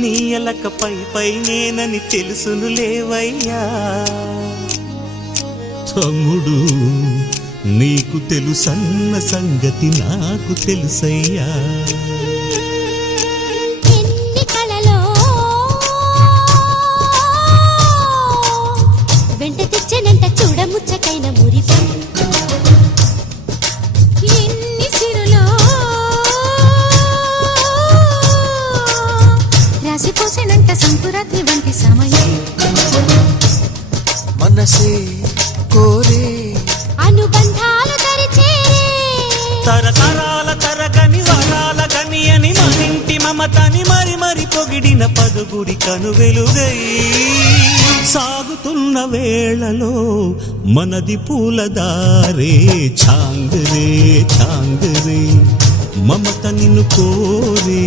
నీ ఎలక పై నేనని తెలుసును లేవయ్యా తమ్ముడు, నీకు తెలుసన్న సంగతి నాకు తెలుసయ్యా. వెంట తెచ్చనంట చూడముచ్చటైన మురిపం, ఎన్ని సిరులో రాసిపోసేనంట సంకురాత్రి వంటి సమయం. మనసే కోరే అనుబంధాలు తరిచేరే, తరతరాల తరగని వరాల గని అని మనింటి మమతని మరి మరి పొగిడిన పదుగురి కనువెలుగై సాగుతున్న వేళలో మనది పూలదారే ఛాంగరే ఛాంగరే మమత నిన్ను కోరే